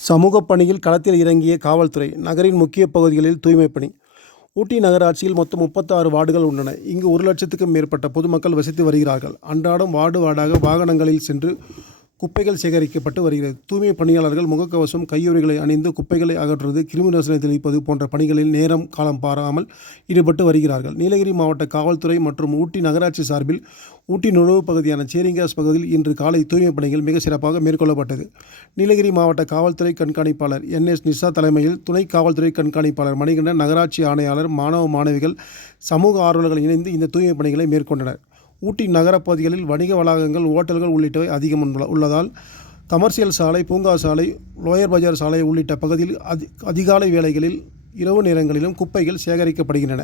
சமூக பணியில் களத்தில் இறங்கிய காவல்துறை நகரின் முக்கிய பகுதிகளில் தூய்மைப் பணி. ஊட்டி நகராட்சியில் மொத்தம் முப்பத்தாறு வார்டுகள் உள்ளன. இங்கு ஒரு லட்சத்துக்கும் மேற்பட்ட பொதுமக்கள் வசித்து வருகிறார்கள். அன்றாடம் வார்டு வார்டாக வாகனங்களில் சென்று குப்பைகள் சேகரிக்கப்பட்டு வருகிறது. தூய்மை பணியாளர்கள் முகக்கவசம் கையுறைகளை அணிந்து குப்பைகளை அகற்றுவது கிருமி நாசினை தெளிப்பது போன்ற பணிகளில் நேரம் காலம் பாராமல் ஈடுபட்டு வருகிறார்கள். நீலகிரி மாவட்ட காவல்துறை மற்றும் ஊட்டி நகராட்சி சார்பில் ஊட்டி நுழைவு பகுதியான சேரிங்காஸ் பகுதியில் இன்று காலை தூய்மை பணிகள் மிக சிறப்பாக மேற்கொள்ளப்பட்டது. நீலகிரி மாவட்ட காவல்துறை கண்காணிப்பாளர் என். எஸ். நிஷா தலைமையில் துணை காவல்துறை கண்காணிப்பாளர் மணிகண்டன் நகராட்சி ஆணையாளர் மாணவ மாணவிகள் சமூக ஆர்வலர்கள் இணைந்து இந்த தூய்மை பணிகளை மேற்கொண்டனர். ஊட்டி நகரப்பகுதிகளில் வணிக வளாகங்கள் ஓட்டல்கள் உள்ளிட்டவை அதிகம் உள்ளதால் கமர்ஷியல் சாலை பூங்கா சாலை லோயர் பஜார் சாலை உள்ளிட்ட பகுதியில் அதி அதிகாலை வேளைகளில் இரவு நேரங்களிலும் குப்பைகள் சேகரிக்கப்படுகின்றன.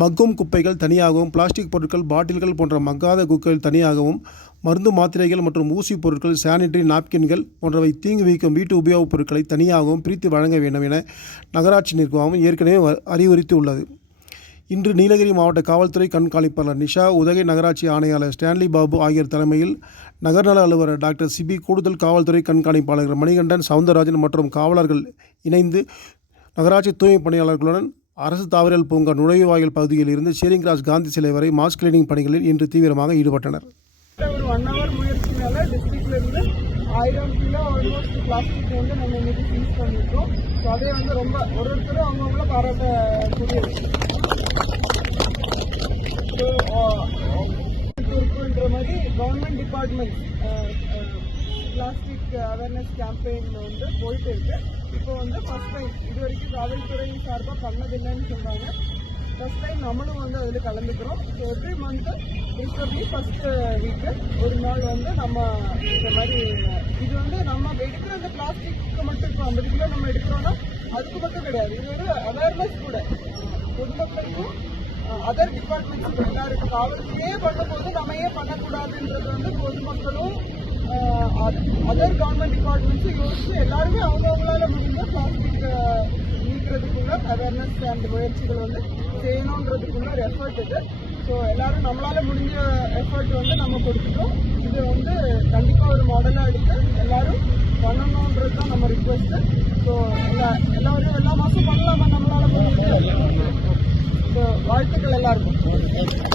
மக்கும் குப்பைகள் தனியாகவும் பிளாஸ்டிக் பொருட்கள் பாட்டில்கள் போன்ற மக்காத குப்பைகள் தனியாகவும் மருந்து மாத்திரைகள் மற்றும் ஊசி பொருட்கள் சானிட்டரி நாப்கின்கள் போன்றவை தீங்கு வைக்கும் வீட்டு உபயோகப் பொருட்களை தனியாகவும் பிரித்து வழங்க வேண்டும் என நகராட்சி நிர்வாகம் ஏற்கனவே அறிவுறுத்தி உள்ளது இன்று நீலகிரி மாவட்ட காவல்துறை கண்காணிப்பாளர் நிஷா உதகை நகராட்சி ஆணையாளர் ஸ்டான்லி பாபு ஆகியோர் தலைமையில் நகர்நல அலுவலர் டாக்டர் சிபி கூடுதல் காவல்துறை கண்காணிப்பாளர்கள் மணிகண்டன் சவுந்தரராஜன் மற்றும் காவலர்கள் இணைந்து நகராட்சி தூய்மை பணியாளர்களுடன் அரசு தாவரல் பூங்கா நுழைவாயில் பகுதியில் இருந்து ஷேரிங் கிராஸ் காந்தி சிலை வரை மாஸ்க் கிளீனிங் பணிகளில் இன்று தீவிரமாக ஈடுபட்டனர். டிஸ்ட்ரிக்ட்லேருந்து ஆயிரம் கிலோ ஆல்மோஸ்ட் பிளாஸ்டிக் வந்து நம்ம இன்னைக்கு சீஸ் பண்ணிருக்கோம். ஸோ அதே வந்து ரொம்ப ஒரு ஒருத்தரும் அவங்கவுங்கள பாராட்டக்கூடிய ஸோ இருக்குன்ற மாதிரி government department plastic awareness campaign வந்து போயிட்டு இருக்கு. இப்போ வந்து ஃபர்ஸ்ட் டைம் இது வரைக்கும் காவல்துறை சார்பாக பண்ணதில்லைன்னு சொன்னாங்க ஃபஸ்ட் டைம் நம்மளும் வந்து அதில் கலந்துக்கிறோம். So every month preferably first week ஒரு நாள் வந்து நம்ம இந்த மாதிரி இது வந்து நம்ம எடுக்கிற அந்த பிளாஸ்டிக்கு மட்டும் இப்போ ஐம்பது கிலோ நம்ம எடுக்கிறோன்னா அதுக்கு மட்டும் கிடையாது. இது ஒரு அவேர்னஸ் கூட. பொதுமக்களுக்கும் அதர் டிபார்ட்மெண்ட்ஸ் எல்லாருக்கும் காவல்துறையே பண்ணும்போது நம்ம ஏன் பண்ணக்கூடாதுன்றது வந்து பொதுமக்களும் அதர் கவர்மெண்ட் டிபார்ட்மெண்ட்ஸும் யோசிச்சு எல்லாருமே அவங்க அவங்களால முடிஞ்ச பிளாஸ்டிக் நீக்கிறதுக்குள்ள அவேர்னஸ் அண்ட் முயற்சிகள் வந்து செய்யணுன்றதுக்குள்ள ஒரு எஃபர்ட் இது. ஸோ எல்லாரும் நம்மளால முடிஞ்ச எஃபர்ட் வந்து நம்ம கொடுத்துட்டோம். இது வந்து கண்டிப்பாக ஒரு மாடலாக எடுத்து எல்லாரும் பண்ணணுன்றது தான் நம்ம ரிக்வெஸ்ட் ஸோ எல்லா எல்லாரும் எல்லா மாதம் பண்ணலாமா? நம்மளால முடிஞ்சு? ஸோ வாழ்த்துக்கள் எல்லாருக்கும்.